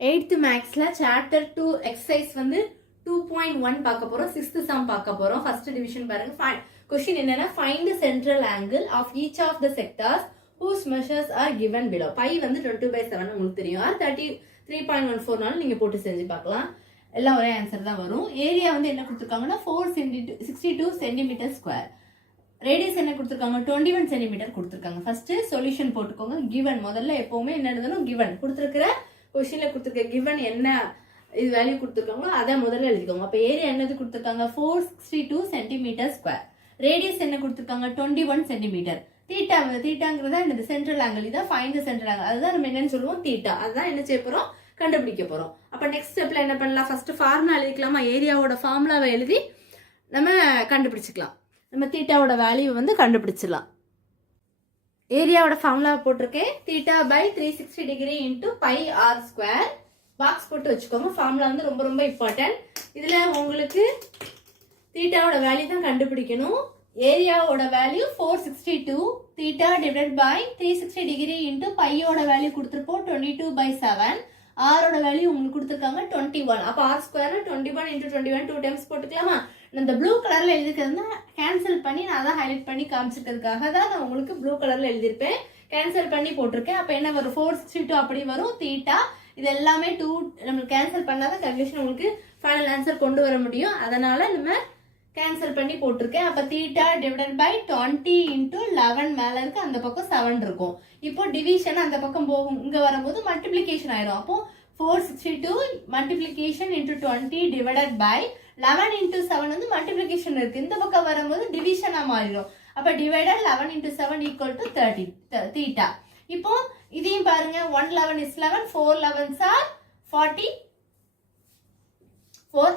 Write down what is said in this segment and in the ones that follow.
8th மேக்ஸ்ல chapter 2 exercise வந்து 2.1 பார்க்க போறோம். 6th சம் பார்க்க போறோம். ஃபர்ஸ்ட் டிவிஷன் பாருங்க. கொஸ்டின் என்னன்னா find the central angle of each of the sectors whose measures are given below. Pi வந்து 22/7 உங்களுக்கு தெரியும். 33.14 நீங்க போட்டு செஞ்சு பார்க்கலாம். எல்லாம் ஒரே ஆன்சர் தான் வரும். ஏரியா வந்து என்ன கொடுத்துருக்காங்கன்னா 462 சென்டிமீட்டர் ஸ்கொயர். ரேடியஸ் என்ன கொடுத்துருக்காங்க 21 சென்டிமீட்டர் கொடுத்துருக்காங்க. ஃபர்ஸ்ட் சொல்யூஷன் போட்டுக்கோங்க. கிவன் முதல்ல எப்பவுமே என்ன எழுதணும், கிவன் கொடுத்துருக்கிற கொஸ்டின்ல கொடுத்துருக்க கிவன் என்ன இது வேல்யூ கொடுத்துருக்காங்களோ அதை முதல்ல எழுதிக்கோங்க. அப்ப ஏரியா என்னது கொடுத்துருக்காங்க 462 சென்டிமீட்டர் ஸ்கொயர். ரேடியஸ் என்ன கொடுத்துருக்காங்க 21 சென்டிமீட்டர். தீட்டாங்கிறதா என்னது சென்ட்ரல் ஆங்கிள். இதான் ஃபைண்ட் தி சென்ட்ரல் ஆங்கிள். அதுதான் நம்ம என்னன்னு சொல்லுவோம் தீட்டா. அதுதான் என்ன செய்ய போறோம் கண்டுபிடிக்க போறோம். அப்ப நெக்ஸ்ட் ஸ்டெப்ல என்ன பண்ணலாம், ஃபர்ஸ்ட் ஃபார்முலா எழுதிக்கலாமா. ஏரியாவோட ஃபார்முலாவை எழுதி நம்ம கண்டுபிடிச்சிக்கலாம். நம்ம தீட்டாவோட வேல்யூ வந்து கண்டுபிடிச்சிடலாம். ஏரியாவோட ஃபார்முலா போட்டிருக்கேன். Theta by 360 degree into pi r square. Box போட்டு வச்சுக்கோங்க. ஃபார்முலா வந்து ரொம்ப ரொம்ப இம்பார்ட்டன்ட். இதுல உங்களுக்கு தீட்டாவோட வேல்யூ தான் கண்டுபிடிக்கணும். ஏரியாவோட value 462. Theta divided by 360 degree into பையோட வேல்யூ கொடுத்துருப்போம் 22/7. ஆரோட வேல்யூ உங்களுக்கு கொடுத்துருக்காங்க 21. அப்போ ஆர் ஸ்கொயர் 21 இன்டூ 21 2 டைம்ஸ் போட்டுக்கலாமா. இந்த ப்ளூ கலர்ல எழுதிக்கிறதுனா கேன்சல் பண்ணி நான் தான் ஹைலைட் பண்ணி காமிச்சிருக்கிறதுக்காக தான் நான் உங்களுக்கு ப்ளூ கலர்ல எழுதியிருப்பேன். கேன்சல் பண்ணி போட்டிருக்கேன். அப்போ என்ன வரும் 462 அப்படி வரும். தீட்டா இது எல்லாமே 2 நம்மளுக்கு கேன்சல் பண்ணாதான் கல்குலேஷன் உங்களுக்கு ஃபைனல் ஆன்சர் கொண்டு வர முடியும். அதனால நம்ம கேன்சல் பண்ணி போட்டிருக்கேன். அப்போ தீட்டா டிவைடட் பை 20 இன்டூ 11 மேல இருக்கு, அந்த பக்கம் 7 இருக்கும். இப்போ டிவிஷன் அந்த பக்கம் போகும். இங்க வரும்போது மல்டிபிளிகேஷன் ஆயிரும். அப்போ 462 multiplication into 20 divided by 11 into 7 வந்து மல்டிபிளிகேஷன் இருக்கு. இந்த பக்கம் வரும்போது டிவிஷனா மாறிடும். அப்ப divided 11 into 7 equal to 30 theta. இப்போ இதையும் பாருங்க. 1 11 is 11, 4 11s are 44.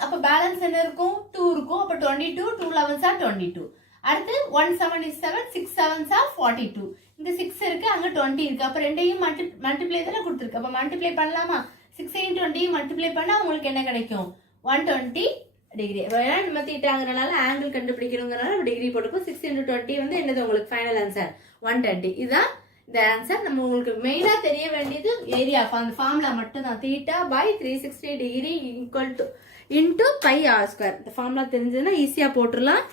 அப்ப பேலன்ஸ் என்ன இருக்கும் 2 இருக்கும். அப்ப 22, 2 11s are 22. அடுத்து 1 7 is 7, 6 7s are 42. இங்க 6 இருக்கு, அங்க 20 இருக்கு. அப்ப ரெண்டையும் மல்டிப்ளை தான கொடுத்திருக்கு. அப்ப மல்டிப்ளை பண்ணலாமா. 6 × 20 மல்டிப்ளை பண்ணா உங்களுக்கு என்ன கிடைக்கும் 120 டிகிரி. நம்ம தீட்டாங்கிறனால ஆங்கிள் கண்டுபிடிக்கணுங்கிறனால டிகிரி போட்டுக்கும். 6 × 20 வந்து என்னது உங்களுக்கு ஃபைனல் ஆன்சர் 120. இதுதான் இந்த ஆன்சர். நம்ம உங்களுக்கு மெயினா தெரிய வேண்டியது ஏரியா அந்த ஃபார்முலா மட்டும் தான். Theta by 360 degree equal to into pi r square. இந்த ஃபார்முலா தெரிஞ்சதுன்னா ஈஸியா போட்டுடலாம்.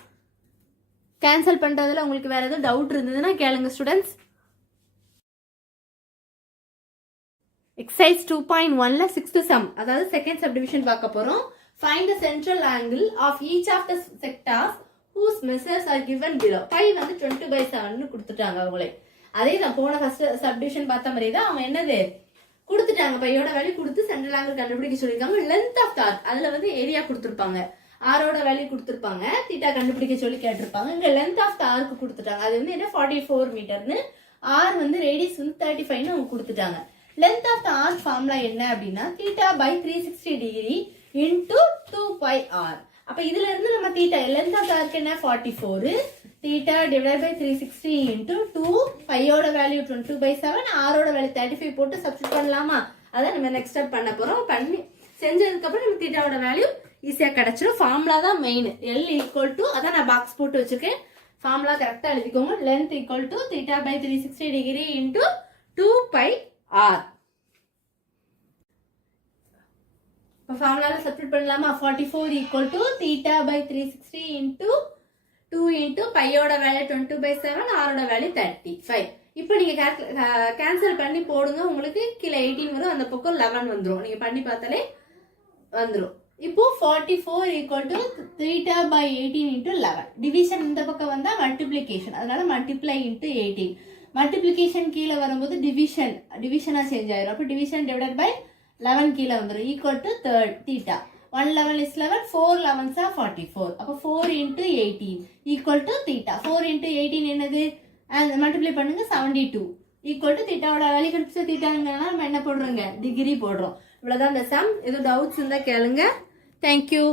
கேன்சல் பண்றதுல உங்களுக்கு வேற ஏதாவது டவுட் இருந்ததுன்னா கேளுங்க ஸ்டூடெண்ட்ஸ். எக்ஸசைஸ் 2.1ல 6th சம், அதாவது செகண்ட் சப்டிவிஷன் பார்க்க போறோம். Find the central angle of each of the sectors whose measures are given below. Pi வந்து 22/7 கொடுத்துட்டாங்க அவங்களே. அதே தான் போன ஃபர்ஸ்ட் சப்டிவிஷன் பார்த்த மாதிரி தான் அவங்க என்னது கொடுத்துட்டாங்க. பையோட வேல்யூ கொடுத்து சென்ட்ரல் ஆங்கிள் கண்டுபிடிக்க சொல்லியிருக்காங்க. லென்த் ஆஃப் த ஆர்க் அதுல வந்து ஏரியா கொடுத்துருப்பாங்க. ஆரோட வேல்யூ கொடுத்துருப்பாங்க. தீட்டா கண்டுபிடிக்க சொல்லி கேட்டிருப்பாங்க. இங்க லென்த் ஆஃப் த ஆர்க் கொடுத்துட்டாங்க. அது வந்து என்ன 44 மீட்டர்னு. ஆர் வந்து ரேடியஸ் வந்து 35ன்னு அவங்க கொடுத்துட்டாங்க. Length of the arc formula என்ன அப்படின்னா theta by 360 degree into 2πr. அப்ப இதுல இருந்து நம்ம theta length of the arc என்ன 44. தீட்டா டிவைட் பை 360 இன்டூ 2 பையோட வேல்யூ 22/7, ஆரோட வேல்யூ 35 போட்டு சப்ஸ்டிட் பண்ணலாமா. அதான் நம்ம நெக்ஸ்ட் ஸ்டெப் பண்ண போறோம். பண்ணி செஞ்சதுக்கு அப்புறம் நம்ம தீட்டாவோட வேல்யூ ஈஸியா கிடைச்சிடும். ஃபார்முலா தான் மெயின். L ஈக்குவல் டு அதான் நான் பாக்ஸ் போட்டு வச்சிருக்கேன். ஃபார்முலா கரெக்டா எழுதிக்கோங்க. Length equal to theta by 360 degree into 2πr. ஃபார்முலால சப்ஸ்டிட் பண்ணலாமா. 44 equal to theta by 360 into 2 into பையோட வேல்யூ 22/7, ஆரோட வேல்யூ 35. இப்போ நீங்க கேன்சல் பண்ணி போடுங்க. உங்களுக்கு கீழே 18 வரும், அந்த பக்கம் 11 வந்துடும். நீங்க பண்ணி பார்த்தாலே வந்துடும். இப்போ 44 equal to theta pi 18 into 11. Division இந்த பக்கம் வந்தா மல்டிப்ளிகேஷன், அதனால மல்டிப்ளை இன்டூ 18. மல்டிப்ளிகேஷன் கீழே வரும்போது டிவிஷனா சேஞ்ச் ஆயிரும். அப்போ டிவிஷன் டிவைடட் பை 11 கீழே வந்துடும். Equal to theta 1 11 is 11, 4 11s are 44. அப்போ 4 × 18 ஈக்குவல் டு தீட்டா. 4 × 18 என்னது மல்டிப்ளை பண்ணுங்க 72 ஈக்குவல் டு தீட்டாவோட வேல்யூ கண்டுபிடிச்ச தீட்டாங்கன்னா நம்ம என்ன போடுறோங்க டிகிரி போடுறோம். இவ்வளவுதான் இந்த சம். எதுவும் டவுட்ஸ் இருந்தா கேளுங்க. தேங்க்யூ.